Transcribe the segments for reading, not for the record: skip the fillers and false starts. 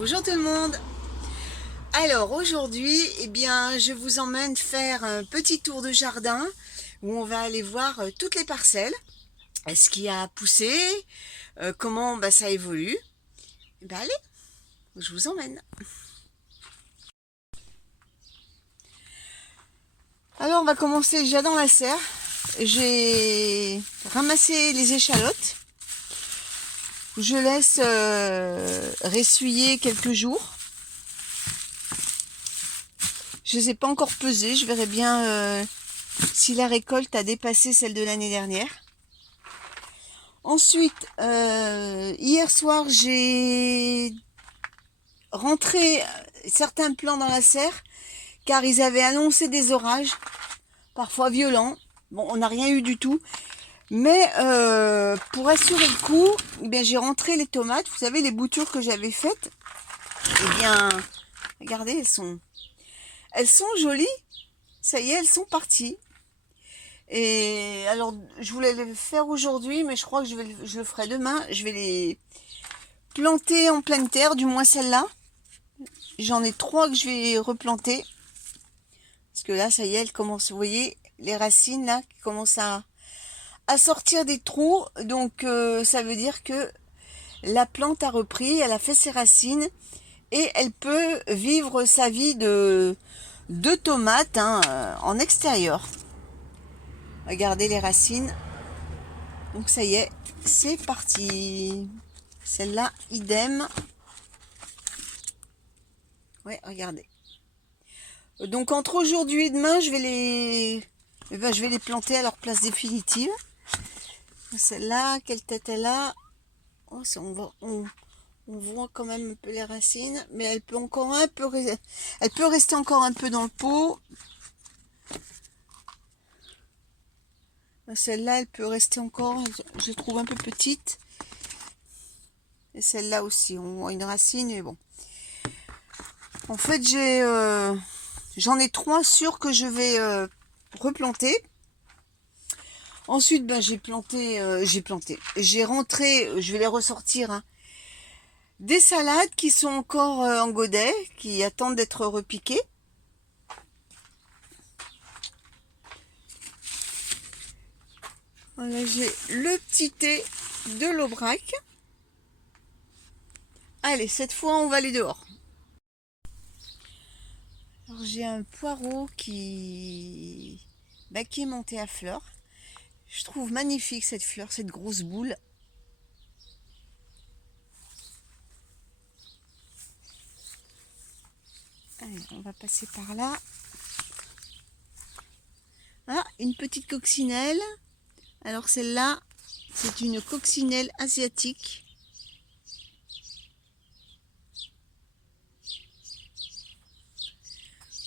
Bonjour tout le monde. Alors aujourd'hui, je vous emmène faire un petit tour de jardin où on va aller voir toutes les parcelles, ce qui a poussé, comment ça évolue. Allez, je vous emmène. Alors on va commencer déjà dans la serre. J'ai ramassé les échalotes. Je laisse ressuyer quelques jours. Je ne les ai pas encore pesées, je verrai bien si la récolte a dépassé celle de l'année dernière. Ensuite, hier soir, j'ai rentré certains plants dans la serre car ils avaient annoncé des orages, parfois violents. Bon, on n'a rien eu du tout. Mais pour assurer le coup, j'ai rentré les tomates. Vous savez, les boutures que j'avais faites. Regardez, elles sont jolies. Ça y est, elles sont parties. Et alors, je voulais le faire aujourd'hui, mais je crois que je le ferai demain. Je vais les planter en pleine terre, du moins celle-là. J'en ai 3 que je vais replanter. Parce que là, ça y est, elles commencent, vous voyez, les racines là, qui commencent à sortir des trous. Donc, ça veut dire que la plante a repris, elle a fait ses racines. Et elle peut vivre sa vie de tomates en extérieur. Regardez les racines. Donc ça y est, c'est parti. Celle-là, idem. Ouais, regardez. Donc entre aujourd'hui et demain, je vais les planter à leur place définitive. Celle-là, quelle tête elle a? Oh, on voit quand même un peu les racines, mais elle peut encore elle peut rester encore un peu dans le pot. Celle-là, elle peut rester encore, je trouve un peu petite. Et celle-là aussi, on voit une racine, mais bon. En fait, j'en ai 3 sûrs que je vais replanter. Ensuite, j'ai rentré, je vais les ressortir, des salades qui sont encore en godet, qui attendent d'être repiquées. Voilà, j'ai le petit thé de l'Aubrac. Allez, cette fois, on va aller dehors. Alors, j'ai un poireau qui est monté à fleur. Je trouve magnifique cette fleur, cette grosse boule. Allez, on va passer par là. Ah, une petite coccinelle. Alors celle-là, c'est une coccinelle asiatique.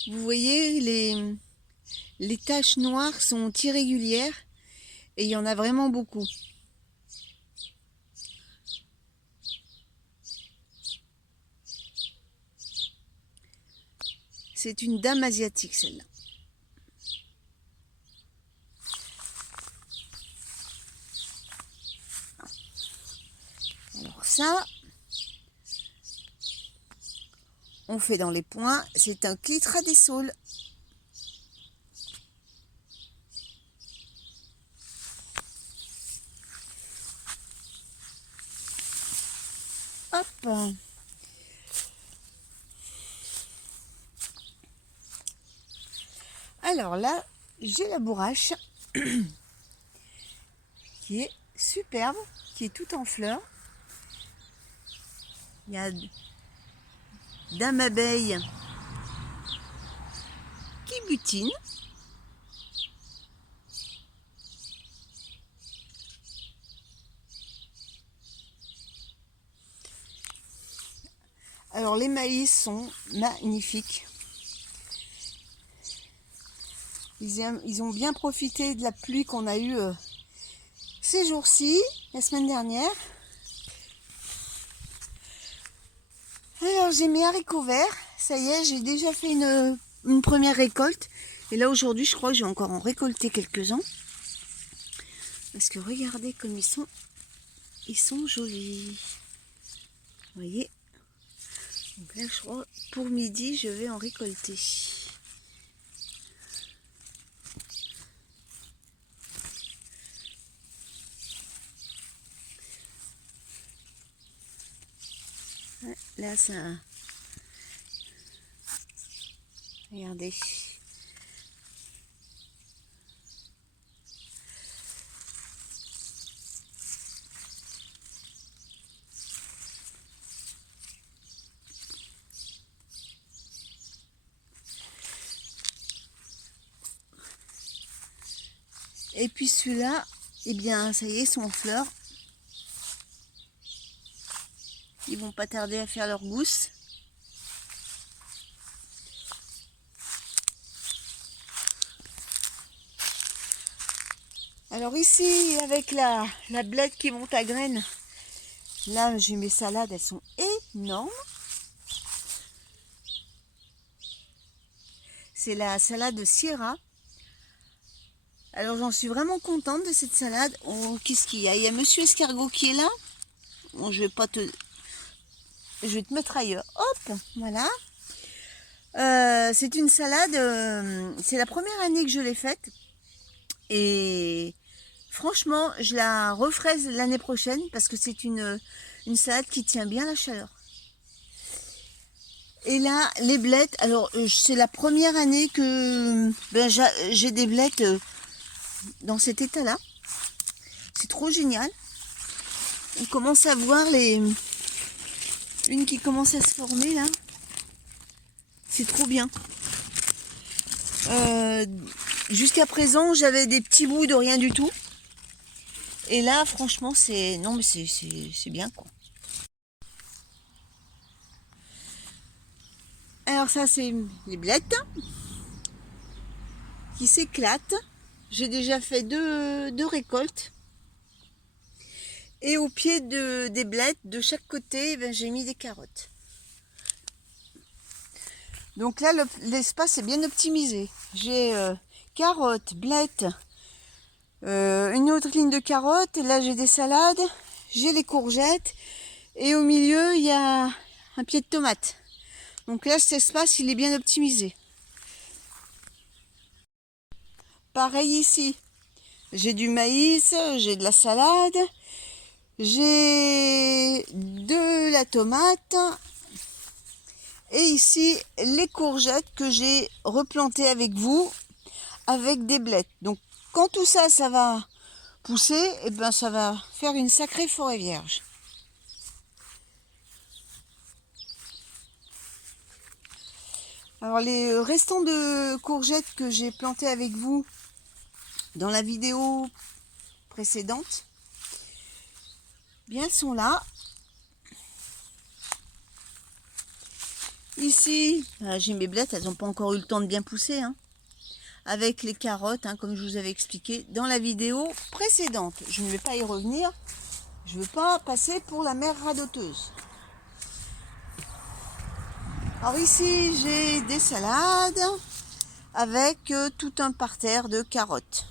Vous voyez, les taches noires sont irrégulières et il y en a vraiment beaucoup. C'est une dame asiatique celle-là. Alors ça, on fait dans les points, c'est un clitradésol. Hop. Alors là, j'ai la bourrache qui est superbe, qui est toute en fleurs. Il y a dame abeille qui butine. Alors les maïs sont magnifiques. Ils ont bien profité de la pluie qu'on a eue ces jours-ci, la semaine dernière. Alors j'ai mes haricots verts. Ça y est, j'ai déjà fait une première récolte. Et là aujourd'hui, je crois que je vais encore en récolter quelques-uns. Parce que regardez comme ils sont jolis. Vous voyez? Donc là, je crois, pour midi, je vais en récolter. Ouais, là, ça... Regardez. Et puis celui-là, eh bien, ça y est, ils sont en fleurs. Ils vont pas tarder à faire leur gousse. Alors ici, avec la blette qui monte à graines, là, j'ai mes salades, elles sont énormes. C'est la salade Sierra. Alors j'en suis vraiment contente de cette salade. Oh, qu'est-ce qu'il y a? Il y a Monsieur Escargot qui est là. Bon, je vais te mettre ailleurs. Hop, voilà. C'est une salade, c'est la première année que je l'ai faite. Et franchement, je la referai l'année prochaine parce que c'est une salade qui tient bien la chaleur. Et là, les blettes, alors c'est la première année que j'ai des blettes dans cet état-là. C'est trop génial. On commence à voir une qui commence à se former là. C'est trop bien. Jusqu'à présent, j'avais des petits bouts de rien du tout. Et là, franchement, c'est bien quoi. Alors ça, c'est les blettes qui s'éclatent. J'ai déjà fait deux récoltes. Et au pied des blettes, de chaque côté, j'ai mis des carottes. Donc là, l'espace est bien optimisé. J'ai carottes, blettes, une autre ligne de carottes. Là, j'ai des salades, j'ai les courgettes. Et au milieu, il y a un pied de tomate. Donc là, cet espace, il est bien optimisé. Pareil ici. J'ai du maïs, j'ai de la salade, j'ai de la tomate. Et ici, les courgettes que j'ai replantées avec vous, avec des blettes. Donc, quand tout ça, ça va pousser, et ben ça va faire une sacrée forêt vierge. Alors, les restants de courgettes que j'ai plantées avec vous dans la vidéo précédente, bien, elles sont là. Ici, j'ai mes blettes, elles n'ont pas encore eu le temps de bien pousser, hein, avec les carottes, hein, comme je vous avais expliqué dans la vidéo précédente. Je ne vais pas y revenir, je ne veux pas passer pour la mère radoteuse. Alors ici, j'ai des salades avec tout un parterre de carottes.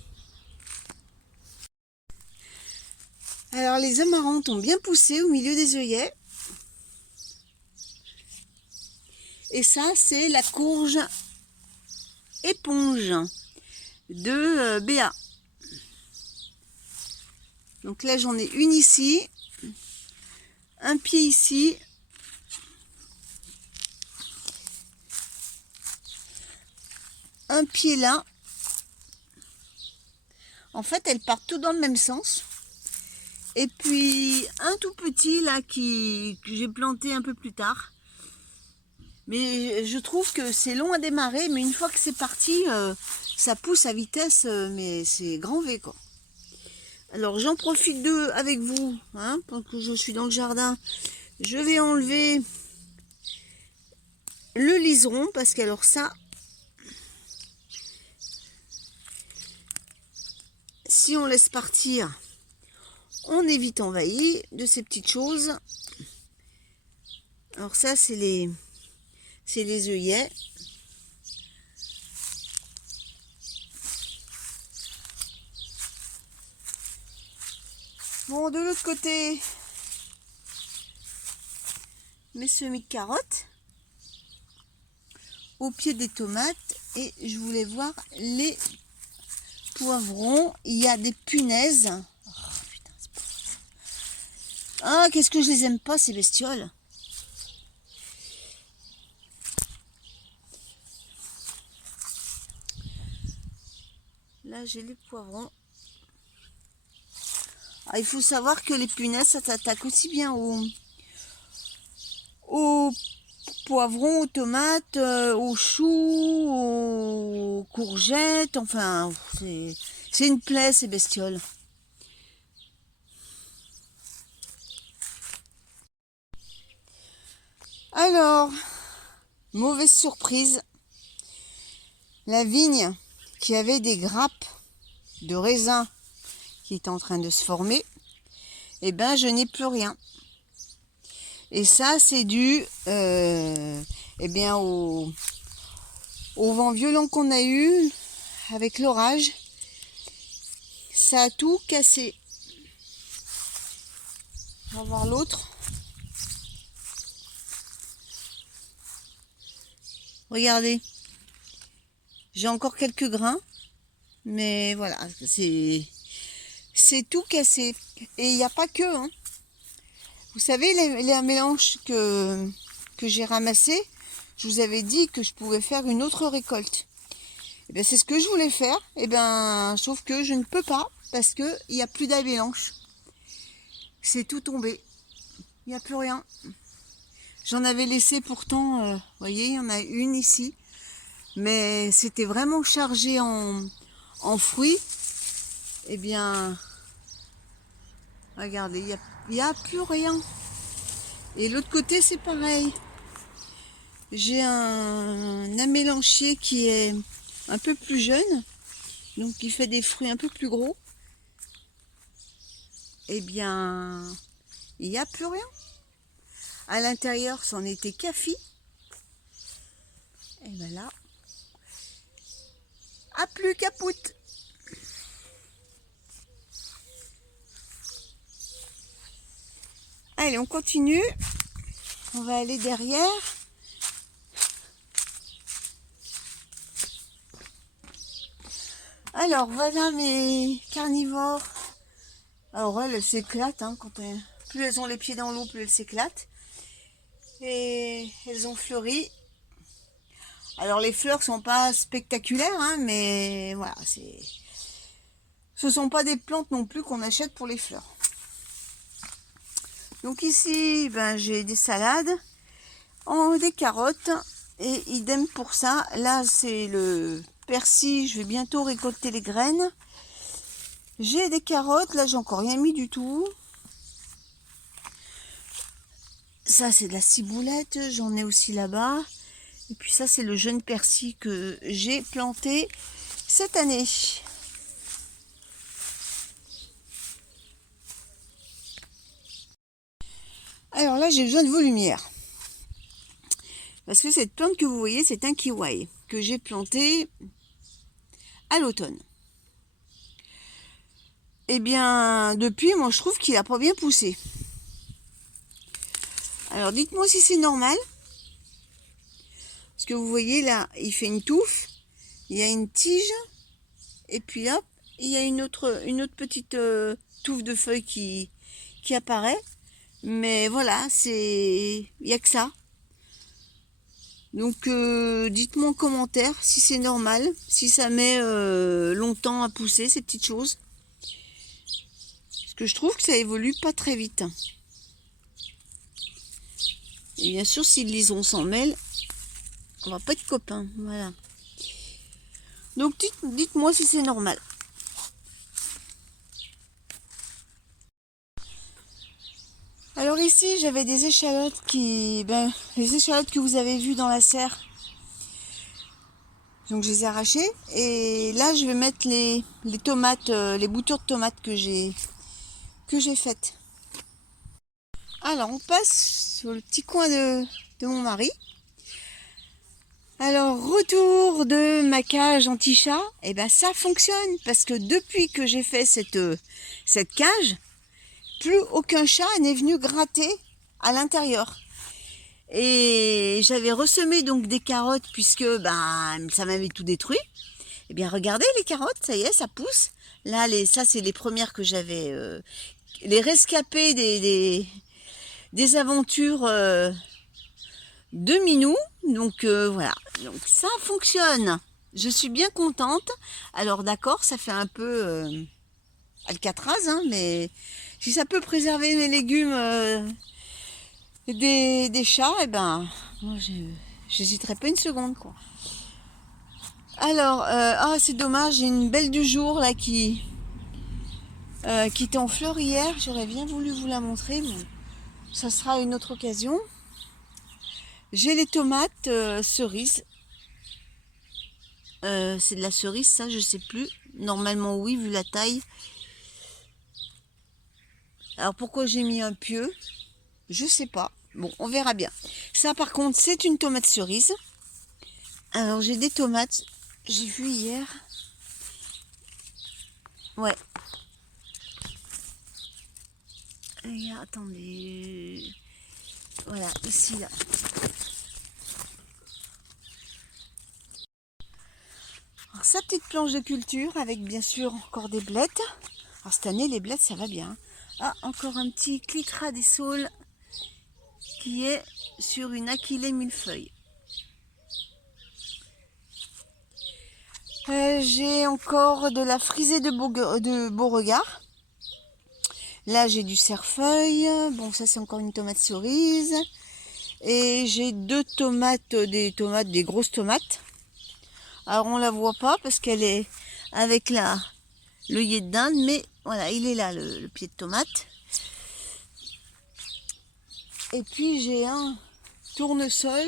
Alors les amarantes ont bien poussé au milieu des œillets. Et ça, c'est la courge éponge de Béa. Donc là, j'en ai une ici, un pied ici, un pied là. En fait, elles partent tout dans le même sens. Et puis un tout petit là que j'ai planté un peu plus tard. Mais je trouve que c'est long à démarrer, mais une fois que c'est parti, ça pousse à vitesse, mais c'est grand V quoi. Alors j'en profite avec vous, hein, parce que je suis dans le jardin. Je vais enlever le liseron, parce qu'alors ça, si on laisse partir, on est vite envahi de ces petites choses. Alors ça, c'est les œillets. Bon, de l'autre côté, mes semis de carottes. au pied des tomates et je voulais voir les poivrons. Il y a des punaises. Oh, putain, c'est pas vrai. Ah, qu'est-ce que je les aime pas, ces bestioles. Là, j'ai les poivrons. Ah, il faut savoir que les punaises, ça s'attaque aussi bien aux poivrons, aux tomates, aux choux, aux courgettes. Enfin, c'est une plaie, ces bestioles. Alors, mauvaise surprise. La vigne qui avait des grappes de raisin qui est en train de se former, eh ben, je n'ai plus rien. Et ça, c'est dû eh bien, au vent violent qu'on a eu avec l'orage. Ça a tout cassé. On va voir l'autre. Regardez. J'ai encore quelques grains. Mais voilà, c'est tout cassé. Et il n'y a pas que. Hein. Vous savez, les mélanges que j'ai ramassés, je vous avais dit que je pouvais faire une autre récolte. Et bien, c'est ce que je voulais faire. Et ben, sauf que je ne peux pas parce qu'il n'y a plus d'ail mélange. C'est tout tombé. Il n'y a plus rien. J'en avais laissé pourtant, vous voyez, il y en a une ici. Mais c'était vraiment chargé en fruits. Eh bien, regardez, il n'y a plus rien. Et l'autre côté, c'est pareil. J'ai un amélanchier qui est un peu plus jeune. Donc, il fait des fruits un peu plus gros. Eh bien, il n'y a plus rien. À l'intérieur, c'en était café. Et ben là, a plus capoute. Allez, on continue. On va aller derrière. Alors, voilà mes carnivores. Alors, elles s'éclatent. Hein, plus elles ont les pieds dans l'eau, plus elles s'éclatent. Et elles ont fleuri. Alors, les fleurs sont pas spectaculaires, hein, mais voilà, ce sont pas des plantes non plus qu'on achète pour les fleurs. Donc ici, ben, j'ai des salades, des carottes, et idem pour ça. Là, c'est le persil, je vais bientôt récolter les graines. J'ai des carottes, là, j'ai encore rien mis du tout. Ça, c'est de la ciboulette, j'en ai aussi là-bas. Et puis ça, c'est le jeune persil que j'ai planté cette année. Alors là, j'ai besoin de vos lumières. Parce que cette plante que vous voyez, c'est un kiwi que j'ai planté à l'automne. Eh bien, depuis, moi, je trouve qu'il n'a pas bien poussé. Alors, dites-moi si c'est normal. Parce que vous voyez, là, il fait une touffe. Il y a une tige. Et puis, hop, il y a une autre petite touffe de feuilles qui apparaît. Mais voilà, il n'y a que ça. Donc, dites-moi en commentaire si c'est normal, si ça met longtemps à pousser, ces petites choses. Parce que je trouve que ça évolue pas très vite. Et bien sûr, si le lison s'en mêle, on va pas être copains. Voilà. Donc, dites-moi si c'est normal. Alors ici, j'avais des échalotes les échalotes que vous avez vues dans la serre. Donc je les ai arrachées. Et là, je vais mettre les tomates, les boutures de tomates que j'ai faites. Alors, on passe sur le petit coin de mon mari. Alors, retour de ma cage anti-chat. Et ben ça fonctionne parce que depuis que j'ai fait cette cage, plus aucun chat n'est venu gratter à l'intérieur. Et j'avais ressemé donc des carottes puisque ben, ça m'avait tout détruit. Eh bien, regardez les carottes, ça y est, ça pousse. Là, ça, c'est les premières que j'avais... les rescapés des aventures de Minou. Donc, voilà. Donc, ça fonctionne. Je suis bien contente. Alors, d'accord, ça fait un peu Alcatraz, hein, mais si ça peut préserver mes légumes des chats, eh ben, moi, j'hésiterai pas une seconde, quoi. Alors, ah, c'est dommage, j'ai une belle du jour là qui était en fleurs hier. J'aurais bien voulu vous la montrer, mais ça sera une autre occasion. J'ai les tomates cerises. C'est de la cerise, ça, je sais plus. Normalement, oui, vu la taille. Alors, pourquoi j'ai mis un pieu? Je sais pas. Bon, on verra bien. Ça, par contre, c'est une tomate cerise. Alors, j'ai des tomates. J'ai vu hier. Ouais. Et, attendez. Voilà, ici, là. Alors, sa petite planche de culture avec bien sûr encore des blettes. Alors cette année, les blettes, ça va bien. Ah, encore un petit clitras des saules qui est sur une aquilée millefeuille. J'ai encore de la frisée de Beauregard. Là, j'ai du cerfeuil. Bon, ça, c'est encore une tomate cerise. Et j'ai deux tomates, des grosses tomates. Alors, on la voit pas parce qu'elle est avec l'œillet de dinde, mais voilà, il est là, le pied de tomate. Et puis, j'ai un tournesol.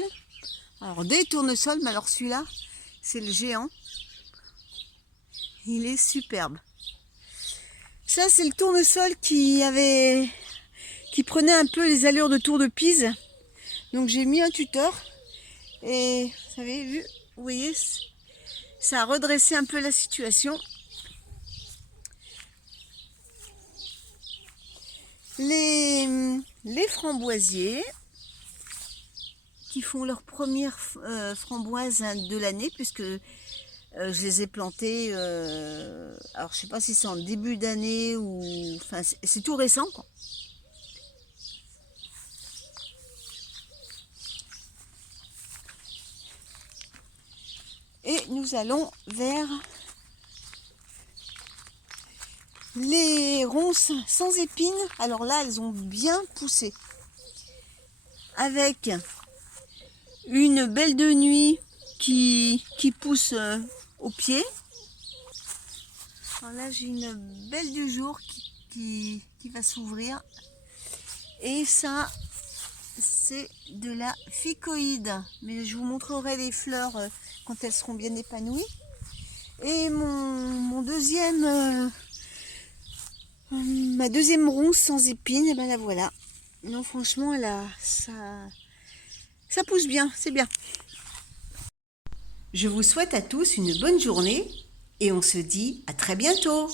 Alors, des tournesols, mais alors celui-là, c'est le géant. Il est superbe. Ça, c'est le tournesol qui prenait un peu les allures de tour de Pise. Donc j'ai mis un tuteur et vous avez vu, vous voyez, ça a redressé un peu la situation. Les framboisiers qui font leur première framboise de l'année, puisque je les ai plantés, alors je sais pas si c'est en début d'année ou... Enfin, c'est tout récent, quoi. Et nous allons vers les ronces sans épines. Alors là, elles ont bien poussé. Avec une belle de nuit qui pousse au pied. Alors là, j'ai une belle du jour qui va s'ouvrir. Et ça, c'est de la ficoïde. Mais je vous montrerai les fleurs quand elles seront bien épanouies. Et mon deuxième, ma deuxième ronce sans épines, et ben la voilà. Non, franchement, ça pousse bien, c'est bien. Je vous souhaite à tous une bonne journée et on se dit à très bientôt.